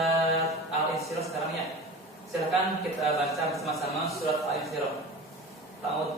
surat Al-Insyirah sekarang ya. Silakan kita baca bersama-sama surat Al-Insyirah. Ta'ud.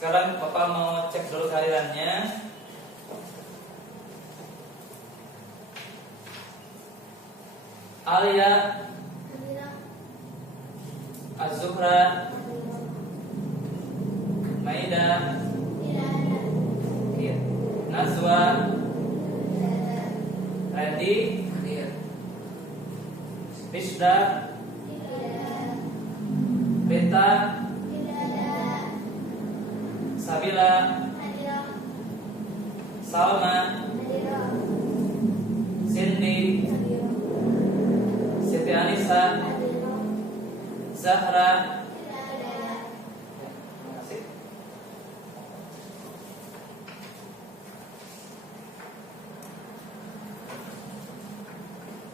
Sekarang Bapak mau cek dulu kehadirannya. Alia, Az-Zuhra, Maida, Nazwa, Randy, Bisda, Beta, Sabila, Salma, Cindy, Siti Anissa, Zahra. Terima kasih.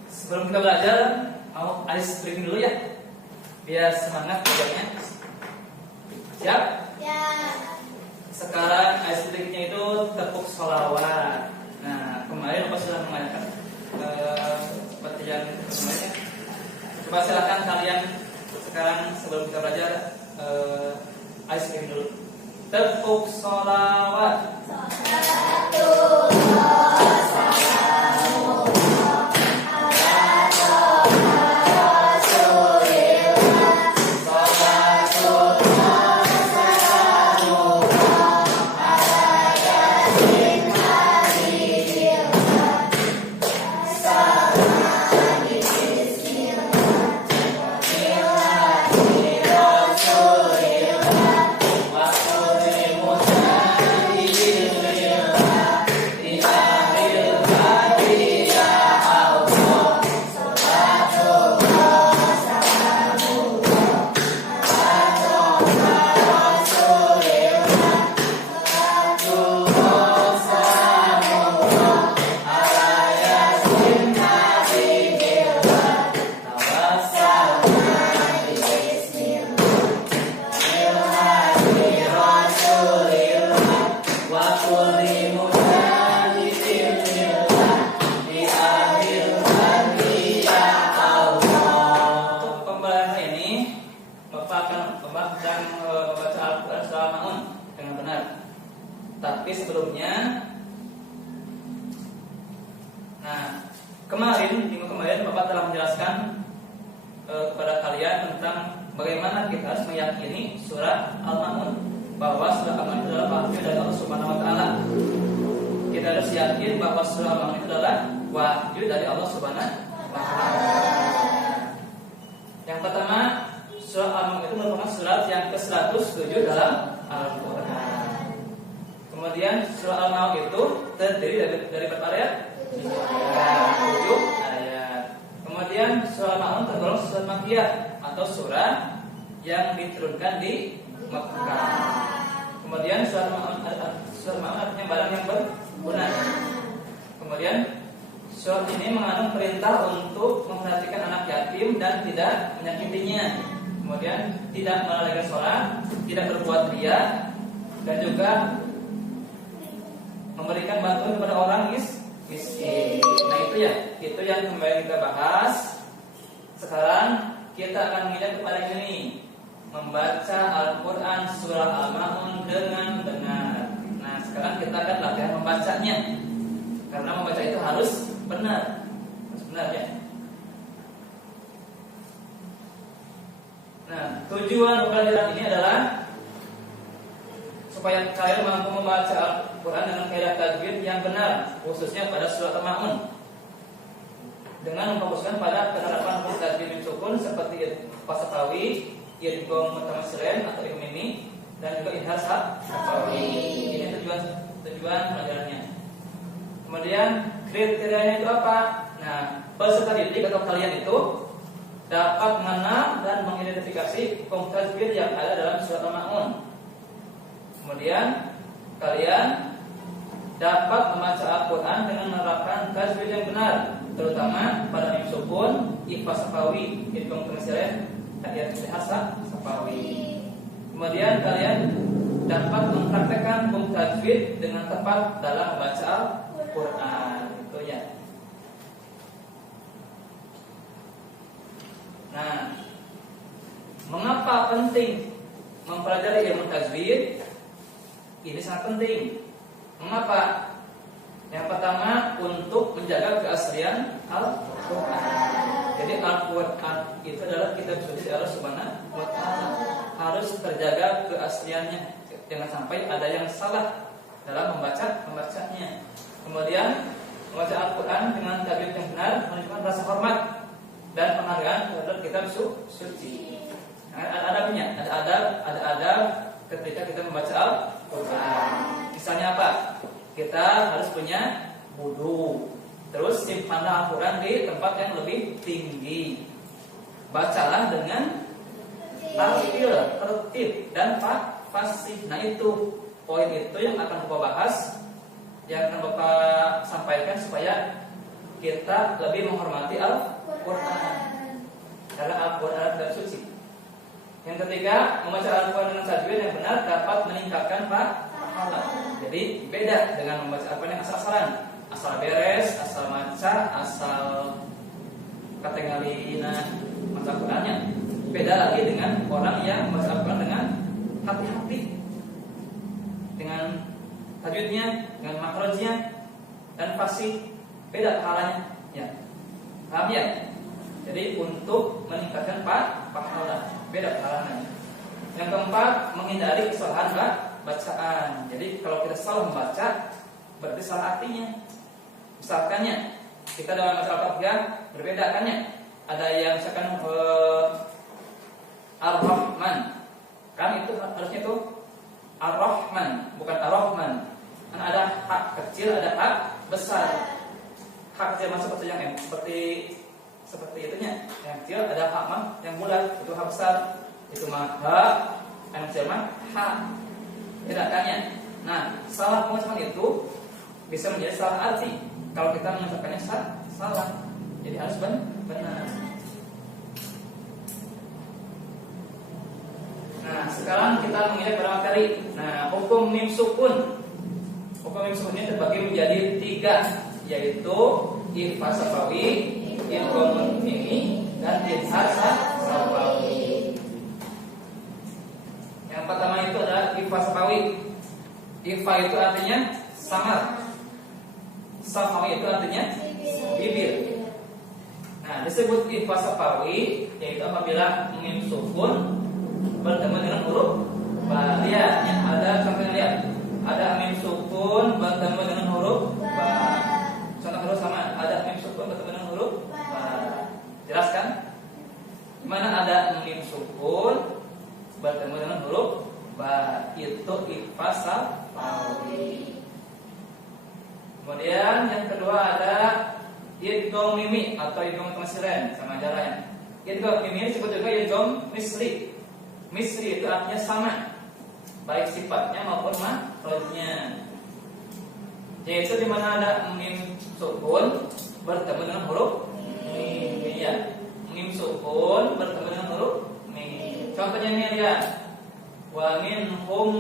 Sebelum kita belajar, mau ice breaking dulu ya, biar semangat belajarnya. Siap? Ya. Sekarang ice breakingnya itu tepuk sholawat. Nah, kemarin Bapak sudah mengadakan seperti yang kemarin. Coba silakan kalian sekarang sebelum kita belajar ice breaking dulu. Tepuk sholawat. Tapi sebelumnya, minggu kemarin Bapak telah menjelaskan kepada kalian tentang bagaimana kita harus meyakini surat Al-Ma'un, bahwa surat Al-Ma'un itu adalah wahyu dari Allah Subhanahu wa taala. Kita harus yakin bahwa surat Al-Ma'un itu adalah wahyu dari Allah Subhanahu wa taala. Yang pertama, surat Al-Ma'un itu merupakan surat yang ke-107 dalam Al-Qur'an. Kemudian surah Al-Ma'un itu terdiri dari berapa ayat? 7 ayat. Kemudian surah Al-Ma'un tergolong surah Makkiyah atau surah yang diturunkan di Makkah. Kemudian surah Al-Ma'un artinya barang yang berguna. Kemudian surah ini mengandung perintah untuk memperhatikan anak yatim dan tidak menyakitinya. Kemudian tidak melalaikan sholat, tidak berbuat riya, dan juga memberikan bantuan kepada orang miskin. Nah itu yang kembali kita bahas. Sekarang kita akan menginjak kepada ini, membaca Al-Quran surah Al-Ma'un dengan benar. Nah, sekarang kita akan latihan membacanya. Karena membaca itu harus benar. Harus benar ya. Nah, tujuan pembelajaran ini adalah supaya kalian mampu membaca Al-Quran dengan kaidah tajwid yang benar, khususnya pada surah Al-Ma'un, dengan memfokuskan pada penerapan huruf tajwid sukun seperti Fasafawi, idgham mutamatsilin atau idgham dan juga idhar safawi. Ini tujuan pelajarannya. Kemudian kriterianya itu apa? Nah, peserta didik atau kalian itu dapat mengenal dan mengidentifikasi huruf tajwid yang ada dalam surat Al-Ma'un. Kemudian kalian dapat membaca Al-Quran dengan menerapkan tajwid yang benar, terutama pada mim sukun, ikhfa safawi, idgham mutamatsilin, dan idhar safawi. Kemudian kalian dapat mempraktekkan huruf tajwid dengan tepat dalam membaca Al-Quran. Itu ya. Nah, mengapa penting mempelajari ilmu tajwid? Ini sangat penting. Mengapa? Yang pertama, untuk menjaga keaslian Al-Quran. Jadi Al-Quran itu adalah kitab suci Allah Subhanahu wa Ta'ala. Harus terjaga keasliannya. Jangan sampai ada yang salah dalam membacanya. Kemudian membaca Al-Quran dengan tajwid yang benar menunjukkan rasa hormat dan penghargaan terhadap kitab suci. Ada adab ketika kita membaca Al-Quran. Misalnya apa? Kita harus punya wudu. Terus simpanlah Al-Quran di tempat yang lebih tinggi. Bacalah dengan tertib dan fasih. Nah, itu poin itu yang akan Bapak bahas, yang akan Bapak sampaikan supaya kita lebih menghormati Al-Quran. Karena Al-Quran adalah suci. Yang ketiga, membaca Al-Quran dengan tajwid yang benar dapat meningkatkan pahala. Jadi beda dengan membaca Al-Quran yang asal-asalan, asal beres, asal maca, asal katengalina maca Al-Qurannya. Beda lagi dengan orang yang membaca Al-Quran dengan hati-hati, dengan tajwidnya, dengan makrojnya dan fasih. Beda pahalanya. Ya, paham ya? Jadi untuk meningkatkan pahala, beda pahalanya. Yang keempat, menghindari kesalahan bacaan. Jadi kalau kita salah membaca, berarti salah artinya. Misalkannya kita dalam bahasa Al-Fatihah berbeda kannya. Ada yang misalkan Ar-Rahman, kan itu harusnya itu Ar-Rahman, bukan Ar-Rahman. Kan ada hak kecil, ada hak besar. Hak kecil masuk seperti yang seperti itunya. Yang kecil ada hak mah yang bulat, itu hak besar. Itu mah hak, yang kecil mah hak. Bedakannya. Nah, salah pengucapan itu bisa menjadi salah arti kalau kita mengucapkannya salah. Jadi harus benar. Nah, sekarang kita mengingat beberapa kali. Nah, hukum mim sukun. Hukum mim sukun ini terbagi menjadi 3, yaitu ikhfa safawi, idgham mimi, dan idhar safawi. Yang pertama itu adalah ikhfa safawi. Ikhfa itu artinya samar. Safawi itu artinya bibir. Nah, disebut ikhfa safawi yaitu apabila mim sukun bertemu dengan huruf ba. Lihat, ada contohnya, lihat. Ada mim sukun bertemu dengan huruf ba. Contoh kedua sama, ada mim sukun bertemu dengan huruf ba. Jelas kan? Mana ada mim sukun bertemu dengan huruf ba, itu ikhfa safawi. Kemudian yang kedua ada idgham mimi atau idgham mutamatsilin, sama caranya. Idgham mimi disebut juga idgham misri. Misri itu artinya sama, baik sifatnya maupun makhrajnya. Yaitu di mana ada mim sukun bertemu dengan huruf mim. Ya, mim sukun bertemu dengan huruf mim. Contohnya ini lihat. Wa minhum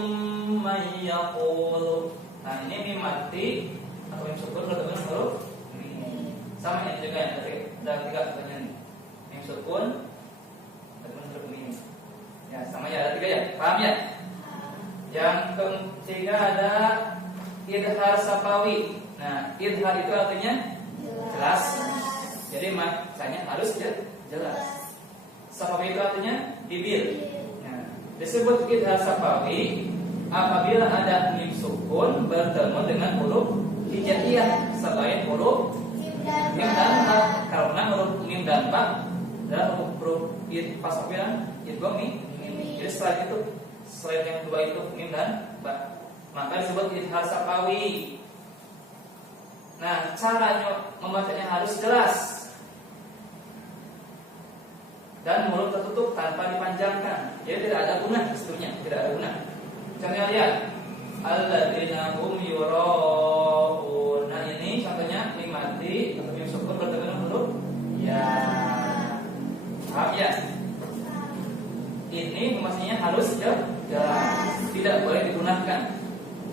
may yaqul. Nah, ini mim mati atau mim sukun bertemu dengan huruf mim. Sama ini juga yang ada 3 contohnya nih. Mim sukun bertemu dengan huruf mim. Ya, sama ya, ada 3 ya. Paham ya? Yang ketiga ada idhar safawi. Nah, idhar itu artinya jelas. Jadi maknanya harus jelas. Safawi itu artinya bibir. Nah, disebut idhar safawi apabila ada mim sukun bertemu dengan huruf hijaiyah selain huruf mim dan ba. Karena huruf mim dan ba adalah huruf pas yang idgham mim. Jadi selain yang dua itu mim dan ba, maka disebut idhar safawi. Nah, caranya membacanya harus jelas dan mulut tertutup tanpa dipanjangkan. Jadi tidak ada guna sebetulnya, tidak ada guna. Contohnya lihat, alladzina hum yuraun. Nah, ini contohnya mim mati atau mim sukun bertemu dengan huruf ya. Paham ya? Ini maksudnya harus jelas, tidak boleh digunakan.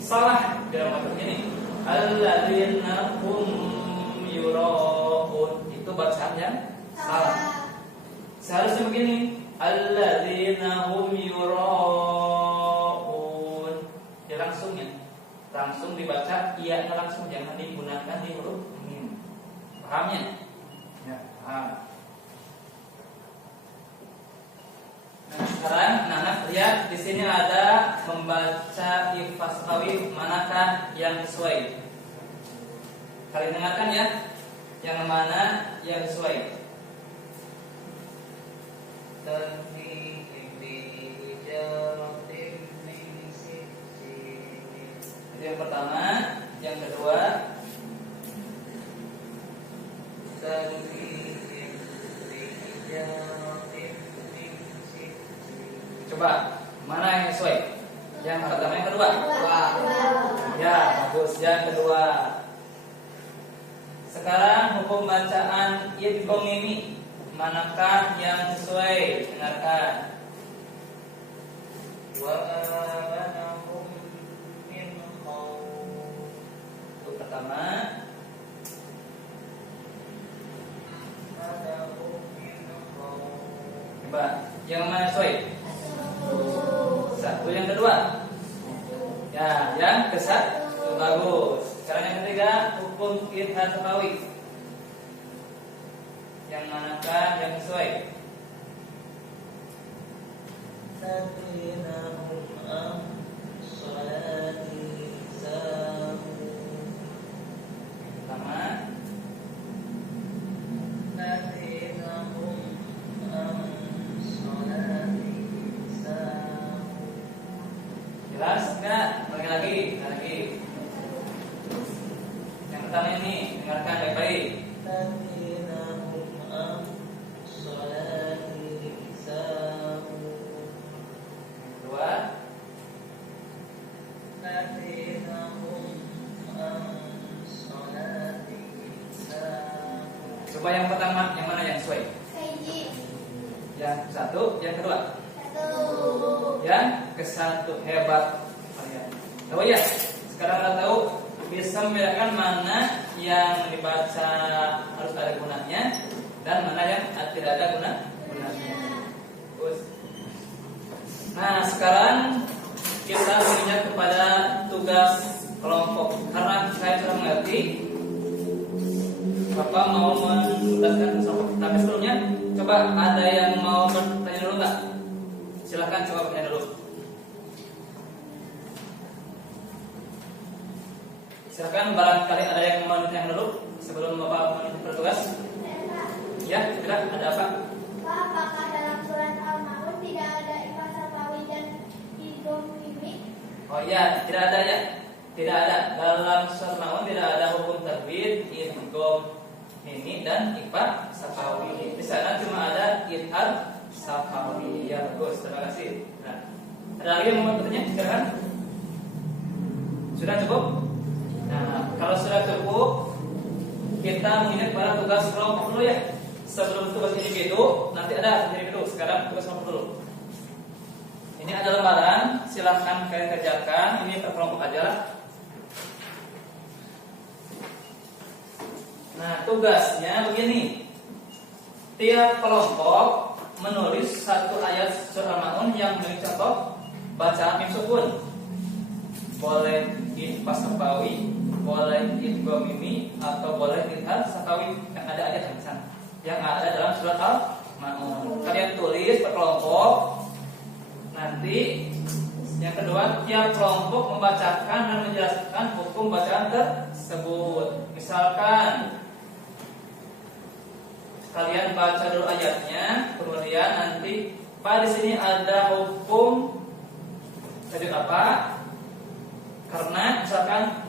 Salah dalam materi ini. Alladzina hum yuraun, itu bacaan yang salah. Seharusnya begini, alladzina hum yuraun. Ya langsung dibaca iya langsung, jangan digunakan di huruf mim. Pahamnya? Ya, paham. Nah, sekarang anak lihat di sini ada membaca ifas safawi, manakah yang sesuai? Kalian dengarkan ya, yang mana yang sesuai? Itu yang pertama, yang kedua coba mana yang sesuai? Yang pertama, yang kedua? Ya, bagus. Yang kedua. Sekarang hukum bacaan idgham mimi, manakah yang sesuai? Dengarkan. Wa amanahum min khawf. Itu pertama. Coba, yang mana sesuai? Satu. Yang kedua? Ya, yang kesatu. Bagus. Sekarang yang ketiga, hukum idhar safawi. Yang manakah yang sesuai? Pertama. Jelas enggak? Lagi. Yang pertama ini, dengarkan baik-baik. Kedua. Coba yang pertama, yang mana yang sesuai? Yang satu, yang kedua. Yang kesatu, hebat kalian. Tahu ya? Sekarang kita tahu bisa membedakan mana yang dibaca harus ada gunanya dan mana yang tidak ada gunanya. Nah, sekarang kita menginjak kepada tugas kelompok. Karena saya sudah mengerti, Bapak mau menugaskan kelompok. Tapi sebelumnya, coba ada yang mau bertanya dulu nggak? Silakan coba bertanya dulu. Silakan, barangkali ada yang mau bertanya dulu sebelum Bapak bertugas. Ya, kira ada apa? Pak, apakah dalam surat Al-Maun tidak ada ifas safawi dan idgham mimi? Oh iya, tidak ada ya. Tidak ada. Dalam surat Al-Maun tidak ada hukum tajwid, idgham mimi dan ifas safawi. Di sana cuma ada idhar safawi. Ya, bagus. Terima kasih. Nah, ada lagi yang mau bertanya? Silakan. Sudah cukup? Nah, kalau sudah cukup, kita mengingat pada tugas kelompok dulu ya. Sebelum tugas individu, nanti ada individu. Sekarang tugas kelompok dulu. Ini ada lembaran, silahkan kalian kerjakan. Ini per kelompok aja lah. Nah, tugasnya begini. Tiap kelompok menulis satu ayat surah Al-Maun yang memiliki contoh bacaan mim sukun. Boleh idgham safawi, boleh idgham mimi, atau boleh idgham sakawi yang ada ayat di sana. Yang ada dalam surat Al-Maun. Kalian tulis berkelompok. Nanti yang kedua, tiap kelompok membacakan dan menjelaskan hukum bacaan tersebut. Misalkan kalian baca dulu ayatnya, kemudian nanti di sini ada hukum tadi apa? Karena misalkan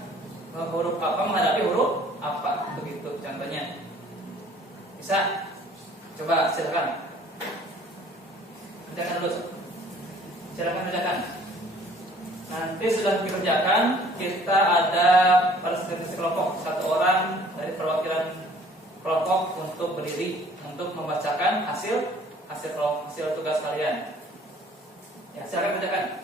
huruf apa menghadapi huruf apa, begitu contohnya. Bisa? Coba silakan. Kerjakan dulu. Silakan kerjakan. Nanti sudah dikerjakan, kita ada presentasi kelompok, satu orang dari perwakilan kelompok untuk berdiri untuk membacakan hasil tugas kalian. Ya, silakan kerjakan.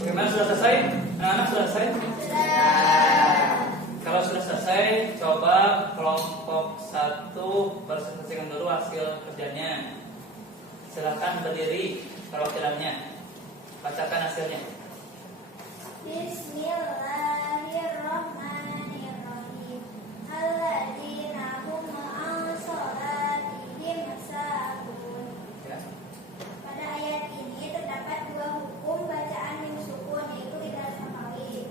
Bagaimana, sudah selesai? Anak-anak sudah selesai? Kalau sudah selesai, coba kelompok 1 presentasikan dulu hasil kerjanya. Silakan berdiri perwakilannya. Bacakan hasilnya. Bismillahirrahmanirrahim. Alladzina hum an sholatihim sahun. Ya. Pada ayat ini terdapat dua hukum bacaan mim sukun, yaitu idgham safawi.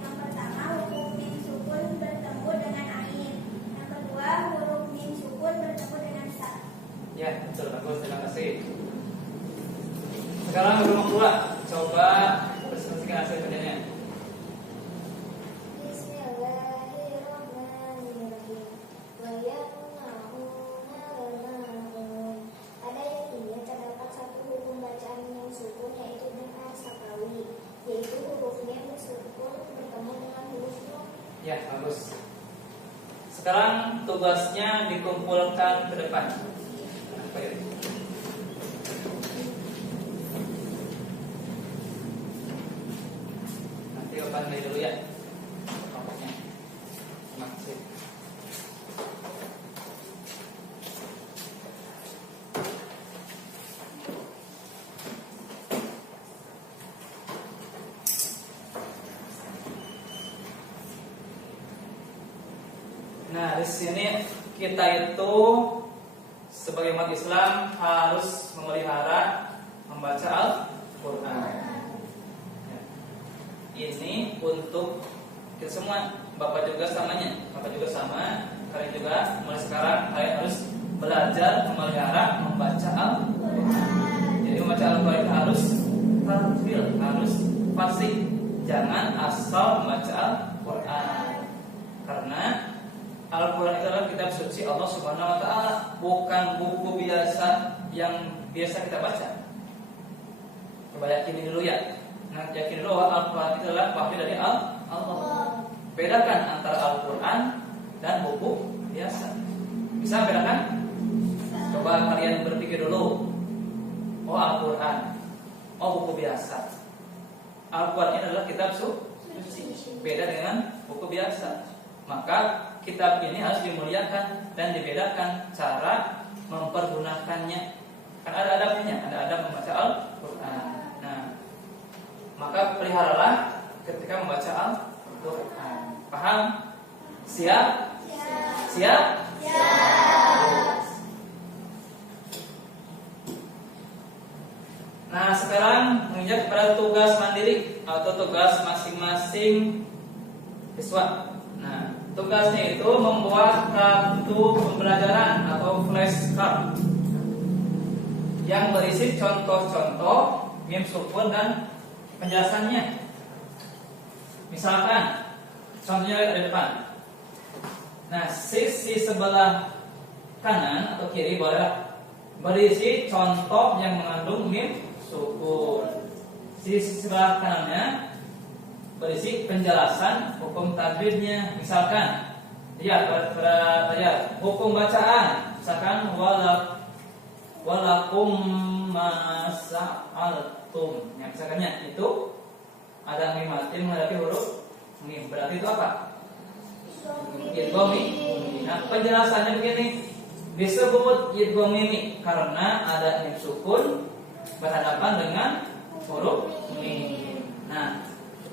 Yang pertama, hukum mim sukun bertemu dengan ain. Yang kedua, huruf mim sukun bertemu dengan sa. Ya, betul, bagus, terima kasih. Sekarang kelompok 2, coba presentasikan hasil kerjanya. Bismillahirrahmanirrahim. Wa yamna'una al-ma'un. Pada ayat ini terdapat satu hukum bacaan mim sukun, yaitu dengan safawi, yaitu huruf mim sukun bertemu dengan huruf nun. Ya, bagus. Sekarang tugasnya dikumpulkan ke depan. Apa ya? Nanti kapan dulu ya kelompoknya. Terima kasih. Nah, di sini kita itu sebagai umat Islam harus memelihara membaca Al-Quran. Ya. Ini untuk kita semua. Bapak juga samanya. Bapak juga sama. Kalian juga mulai sekarang kalian harus belajar memelihara membaca Al-Quran. Jadi membaca Al-Quran harus tartil, harus fasih. Jangan asal membaca Al-Quran. Karena Al-Quran itu adalah kitab suci Allah Subhanahu wa Ta'ala, bukan buku biasa yang biasa kita baca. Coba yakini dulu ya. Nah, yakini dulu bahwa Al-Quran itu adalah wahyu dari Allah. Bedakan antara Al-Quran dan buku biasa. Bisa bedakan? Coba kalian berpikir dulu. Oh, Al-Quran. Oh, buku biasa. Al-Quran ini adalah kitab suci. Beda dengan buku biasa. Maka kitab ini harus dimuliakan dan dibedakan cara mempergunakannya. Kan ada adabnya, ada adab membaca Al-Quran. Nah, maka peliharalah ketika membaca Al-Quran. Paham? Siap? Siap? Nah, sekarang menginjak kepada tugas mandiri atau tugas masing-masing siswa. Nah, tugasnya itu membuat kartu pembelajaran atau flashcard yang berisi contoh-contoh mim sukun dan penjelasannya. Misalkan, contohnya ada di depan. Nah, sisi sebelah kanan atau kiri boleh berisi contoh yang mengandung mim sukun. Sisi sebelah kanannya berisi penjelasan hukum tajwidnya. Misalkan, lihat pada ayat hukum bacaan. Misalkan walakum masa'altum. Ya, misalkannya itu ada mim mati menghadapi huruf mim. Berarti itu apa? Idgham mim. Nah, penjelasannya begini. Disebut idgham mim karena ada mim sukun berhadapan dengan huruf mim. Nah,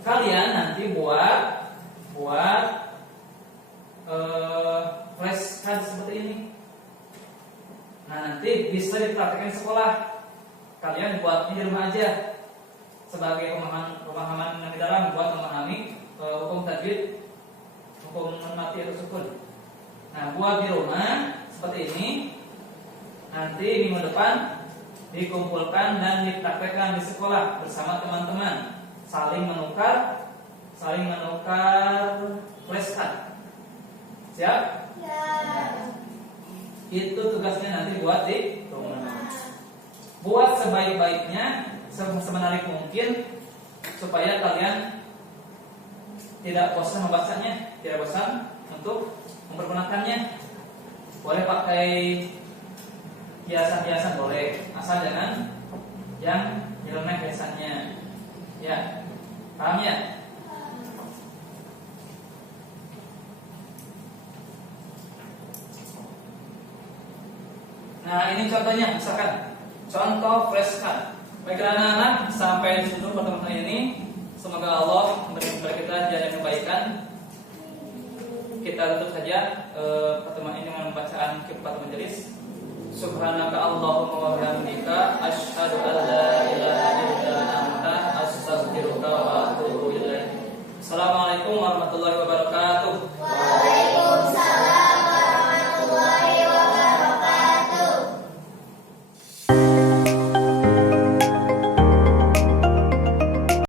kalian nanti buat flashcard seperti ini. Nah, nanti bisa dipraktikkan di sekolah. Kalian buat di rumah aja sebagai pemahaman yang di dalam buat memahami hukum tajwid, hukum mati atau sukun. Nah, buat di rumah seperti ini. Nanti minggu depan dikumpulkan dan dipraktekkan di sekolah bersama teman-teman. Saling menukar flashcard. Siap? Ya. Itu tugasnya nanti buat di rumah. Buat sebaik-baiknya, semenarik mungkin supaya kalian tidak bosan membacanya, tidak bosan untuk mempergunakannya. Boleh pakai hiasan-hiasan boleh, asal jangan yang nyeleneh hiasannya. Ya, paham ya? Nah, ini contohnya, misalkan contoh flashcard. Baiklah anak-anak, sampai di situ pertemuan ini. Semoga Allah memberi kita jalan yang kebaikan. Kita tutup saja pertemuan ini dengan bacaan Kifatul Majelis. Subhanaka Allahumma wa bihamdika asyhadu an la ilaha illa anta astaghfiruka wa atubu ilaik. Assalamualaikum warahmatullahi wabarakatuh.